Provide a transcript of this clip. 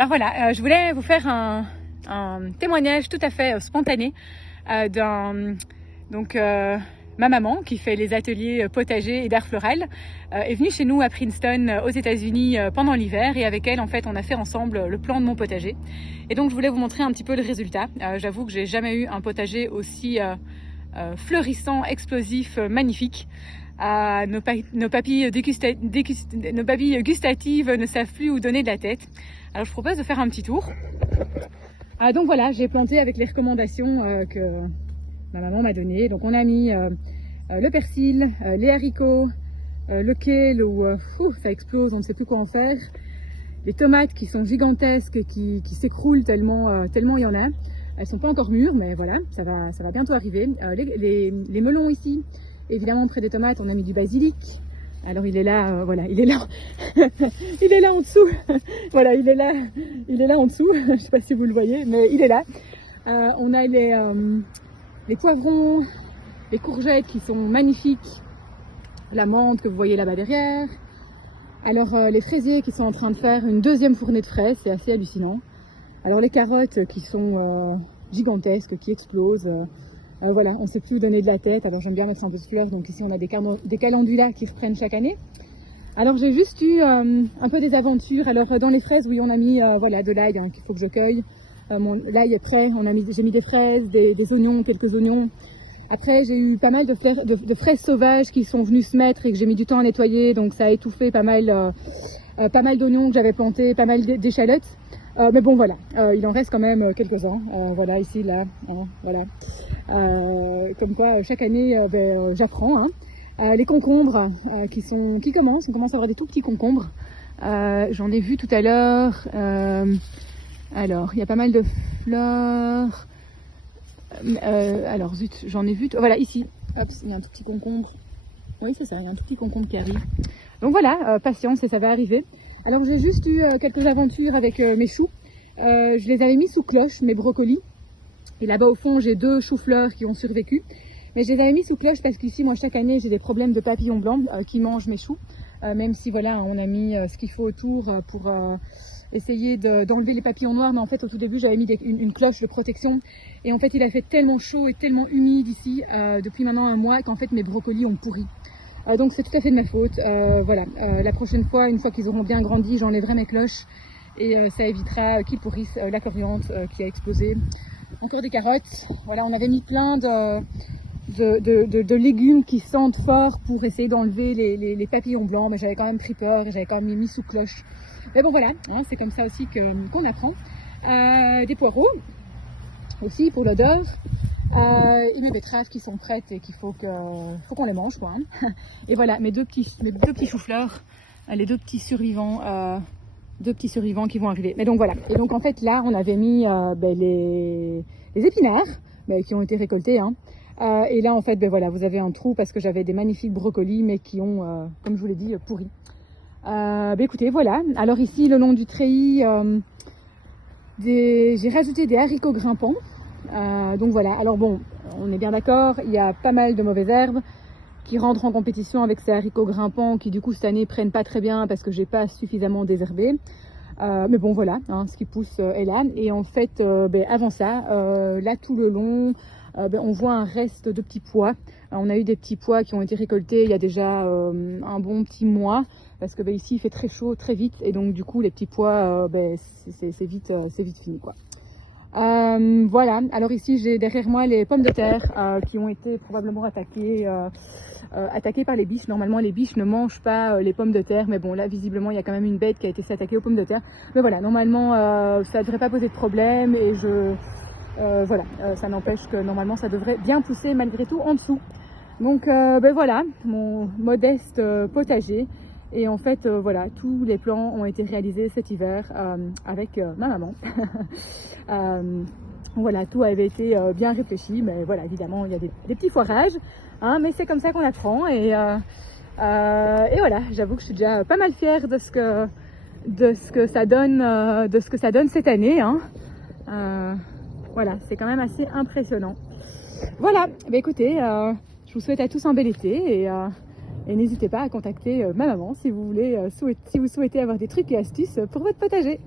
Alors voilà, je voulais vous faire un témoignage tout à fait spontané ma maman qui fait les ateliers potager et d'art floral est venue chez nous à Princeton aux États-Unis pendant l'hiver, et avec elle en fait on a fait ensemble le plan de mon potager. Et donc je voulais vous montrer un petit peu le résultat. J'avoue que j'ai jamais eu un potager aussi fleurissant, explosif, magnifique. Nos papilles gustatives ne savent plus où donner de la tête. Alors je propose de faire un petit tour. Donc voilà, j'ai planté avec les recommandations que ma maman m'a données. Donc on a mis le persil, les haricots, le kale où ça explose, on ne sait plus quoi en faire. Les tomates qui sont gigantesques, qui s'écroulent tellement il y en a. Elles sont pas encore mûres, mais voilà, ça va bientôt arriver. Les melons ici, évidemment près des tomates, on a mis du basilic. Alors il est là, voilà, il est là, il est là en dessous. Voilà, il est là en dessous. Je sais pas si vous le voyez, mais il est là. On a les poivrons, les courgettes qui sont magnifiques, la menthe que vous voyez là-bas derrière. Alors les fraisiers qui sont en train de faire une deuxième fournée de fraises, c'est assez hallucinant. Alors les carottes qui sont gigantesques, qui explosent. Voilà, on ne sait plus où donner de la tête. Alors j'aime bien mettre un peu de fleurs, donc ici on a des calendulas qui reprennent chaque année. Alors j'ai juste eu un peu des aventures. Alors dans les fraises, oui, on a mis voilà, de l'ail qu'il faut que je cueille. L'ail est prêt, j'ai mis des fraises, des oignons, quelques oignons. Après j'ai eu pas mal de fraises sauvages qui sont venues se mettre et que j'ai mis du temps à nettoyer, donc ça a étouffé pas mal d'oignons que j'avais plantés, pas mal d'échalotes. Mais bon voilà, il en reste quand même quelques-uns. Voilà, ici, là, hein, voilà. Comme quoi chaque année j'apprends. Hein. Les concombres qui commencent, on commence à avoir des tout petits concombres. J'en ai vu tout à l'heure. Alors il y a pas mal de fleurs. Alors zut, j'en ai vu. Voilà, ici, hop, il y a un tout petit concombre. Oui, c'est ça, il y a un tout petit concombre qui arrive. Donc voilà, patience et ça va arriver. Alors j'ai juste eu quelques aventures avec mes choux. Je les avais mis sous cloche, mes brocolis. Et là-bas au fond, j'ai 2 choux-fleurs qui ont survécu. Mais je les avais mis sous cloche parce qu'ici, moi, chaque année, j'ai des problèmes de papillons blancs qui mangent mes choux. Même si, voilà, on a mis ce qu'il faut autour pour essayer d'enlever les papillons noirs. Mais en fait, au tout début, j'avais mis une cloche de protection. Et en fait, il a fait tellement chaud et tellement humide ici depuis maintenant un mois qu'en fait, mes brocolis ont pourri. Donc c'est tout à fait de ma faute. Voilà, la prochaine fois, une fois qu'ils auront bien grandi, j'enlèverai mes cloches et ça évitera qu'ils pourrissent. La coriandre qui a explosé. Encore des carottes. Voilà, on avait mis plein de légumes qui sentent fort pour essayer d'enlever les papillons blancs, mais j'avais quand même pris peur et j'avais quand même mis sous cloche. Mais bon voilà, hein, c'est comme ça aussi qu'on apprend. Des poireaux aussi pour l'odeur. Et mes betteraves qui sont prêtes et qu'il faut qu'on les mange, quoi. Hein. Et voilà, mes deux petits choux-fleurs, les 2 petits survivants, qui vont arriver. Mais donc voilà. Et donc en fait là, on avait mis les épinards qui ont été récoltés. Hein. Et là en fait, voilà, vous avez un trou parce que j'avais des magnifiques brocolis, mais qui ont, comme je vous l'ai dit, pourri. Écoutez, voilà. Alors ici, le long du treillis, j'ai rajouté des haricots grimpants. Donc voilà, alors bon, on est bien d'accord, il y a pas mal de mauvaises herbes qui rentrent en compétition avec ces haricots grimpants qui du coup cette année prennent pas très bien parce que j'ai pas suffisamment désherbé. Mais bon voilà, hein, ce qui pousse est là. Et en fait, avant ça, là tout le long, on voit un reste de petits pois. On a eu des petits pois qui ont été récoltés il y a déjà un bon petit mois parce que ici il fait très chaud très vite et donc du coup les petits pois, c'est vite fini, quoi. Voilà, alors ici j'ai derrière moi les pommes de terre qui ont été probablement attaquées par les biches. Normalement les biches ne mangent pas les pommes de terre, mais bon là visiblement il y a quand même une bête qui a été s'attaquer aux pommes de terre. Mais voilà, normalement ça ne devrait pas poser de problème et voilà, ça n'empêche que normalement ça devrait bien pousser malgré tout en dessous. Donc voilà, mon modeste potager. Et en fait, voilà, tous les plans ont été réalisés cet hiver avec ma maman. Voilà, tout avait été bien réfléchi, mais voilà, évidemment, il y a des petits foirages, hein, mais c'est comme ça qu'on apprend. Et voilà, j'avoue que je suis déjà pas mal fière de ce que ça donne cette année. Hein. Voilà, c'est quand même assez impressionnant. Voilà, écoutez, je vous souhaite à tous un bel été et n'hésitez pas à contacter ma maman si vous souhaitez avoir des trucs et astuces pour votre potager.